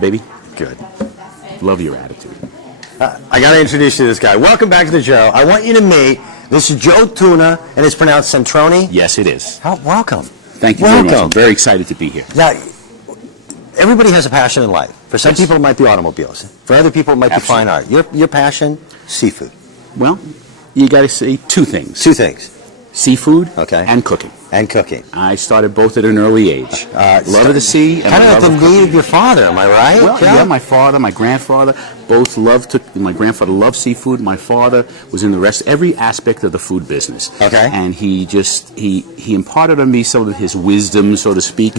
Baby, Good. love your attitude. I got to introduce you to this guy. Welcome back to the show. I want you to meet, this is Joe Tuna, and it's pronounced Centroni. Yes, it is. Welcome. Thank you very much. I'm very excited to be here. Now, everybody has a passion in life. For some people, it might be automobiles. For other people, it might be fine art. Your passion, seafood. Well, you got to say two things. Two things. Seafood Okay. and cooking. And cooking. I started both at an early age. Love of the sea and kind of love like of the need cooking. of your father, am I right? Well, Joe? yeah, my father, my grandfather, both loved to. My grandfather loved seafood. My father was in the rest, every aspect of the food business. Okay. And he imparted on me some of his wisdom, so to speak.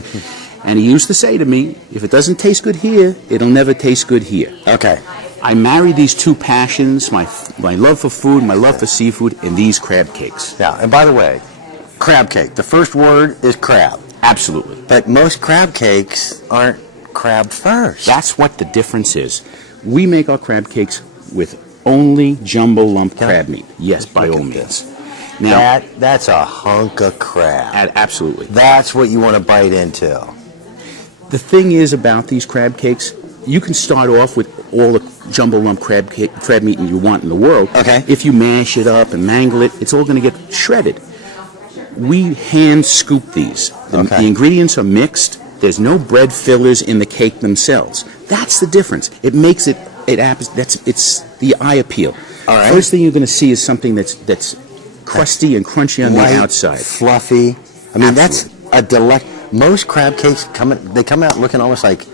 And he used to say to me, if it doesn't taste good here, it'll never taste good here. Okay. I married these two passions, my love for food, my love for seafood, and these crab cakes. Yeah, and by the way, crab cake. The first word is crab. Absolutely. But most crab cakes aren't crab first. That's what the difference is. We make our crab cakes with only jumbo lump crab meat. Yes, by all means. Now, That's a hunk of crab. absolutely. That's what you want to bite into. The thing is about these crab cakes, you can start off with all the jumbo lump crab meat you want in the world. Okay. If you mash it up and mangle it, it's all going to get shredded. We hand scoop these. The ingredients are mixed. There's no bread fillers in the cake themselves. That's the difference. It makes it's the eye appeal. All right. First thing you're going to see is something that's crusty and crunchy on the outside. Fluffy. I mean, that's a delight. Most crab cakes come out looking almost like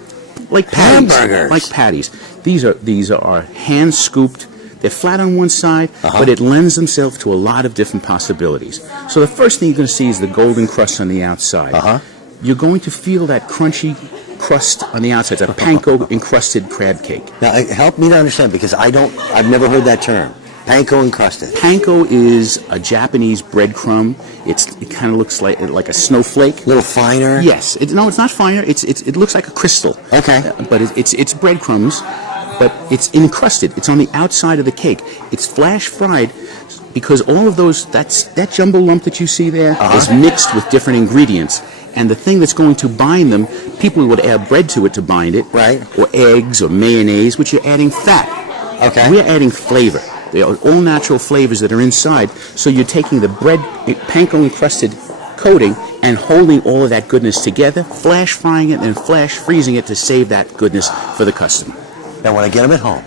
patties. hamburgers. Like patties. These are hand scooped. They're flat on one side, but it lends themselves to a lot of different possibilities. So the first thing you're going to see is the golden crust on the outside. You're going to feel that crunchy crust on the outside. It's a panko encrusted crab cake. Now, help me to understand, because I've never heard that term. Panko encrusted. Panko is a Japanese breadcrumb. It kind of looks like a snowflake. A little finer? Yes. No, it's not finer. It looks like a crystal. Okay. But it's breadcrumbs, but it's encrusted. It's on the outside of the cake. It's flash fried because all of that jumbo lump that you see there is mixed with different ingredients. And the thing that's going to bind them, people would add bread to it to bind it. Right. Or eggs or mayonnaise, which you're adding fat. Okay. We're adding flavor. They are all natural flavors that are inside. So you're taking the bread, panko encrusted coating, and holding all of that goodness together, flash frying it and flash freezing it to save that goodness for the customer. Now, when I get them at home,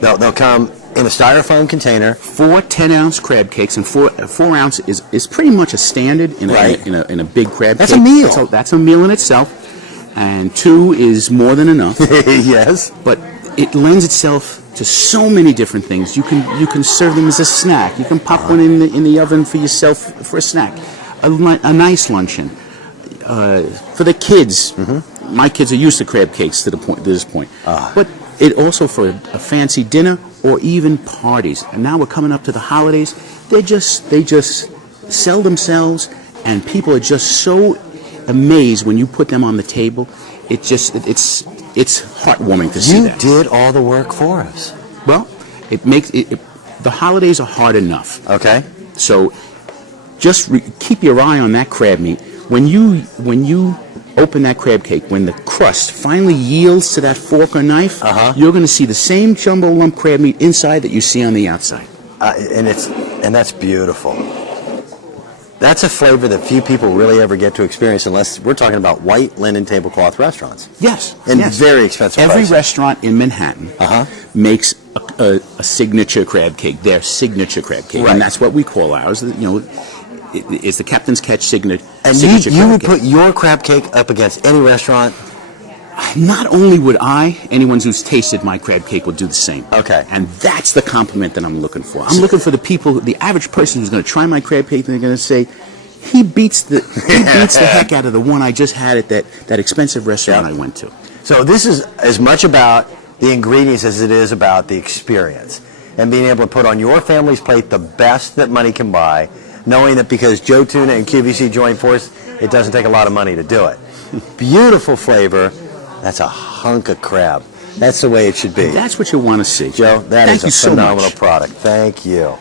they'll come in a styrofoam container. 4 10-ounce crab cakes, and 4 ounce is pretty much a standard in a big crab That's cake. a meal. So that's a meal in itself, and 2 is more than enough. Yes. But it lends itself to so many different things. You can serve them as a snack. You can pop one in the oven for yourself for a snack. A nice luncheon for the kids. My kids are used to crab cakes to this point. But it also for a fancy dinner or even parties. And now we're coming up to the holidays. They just sell themselves, and people are just so amazed when you put them on the table. It's heartwarming to see that. You did all the work for us. Well, it makes the holidays are hard enough. Okay. So just keep your eye on that crab meat. When you open that crab cake, when the crust finally yields to that fork or knife, you're going to see the same jumbo lump crab meat inside that you see on the outside. And that's beautiful. That's a flavor that few people really ever get to experience unless we're talking about white linen tablecloth restaurants. Yes. And very expensive Every prices. restaurant in Manhattan makes a signature crab cake, their signature crab cake. Right. And that's what we call ours. It's the Captain's Catch signature. And signature you crab would cake. put your crab cake up against any restaurant? Not only would anyone who's tasted my crab cake will do the same. Okay. And that's the compliment that I'm looking for. I'm looking for the average person who's going to try my crab cake, and they're going to say, he beats the heck out of the one I just had at that expensive restaurant I went to. So this is as much about the ingredients as it is about the experience. And being able to put on your family's plate the best that money can buy, knowing that because Joe Tuna and QVC joined force, it doesn't take a lot of money to do it. Beautiful flavor. That's a hunk of crab. That's the way it should be. That's what you want to see. Joe, that Thank is you a phenomenal so much. product. Thank you.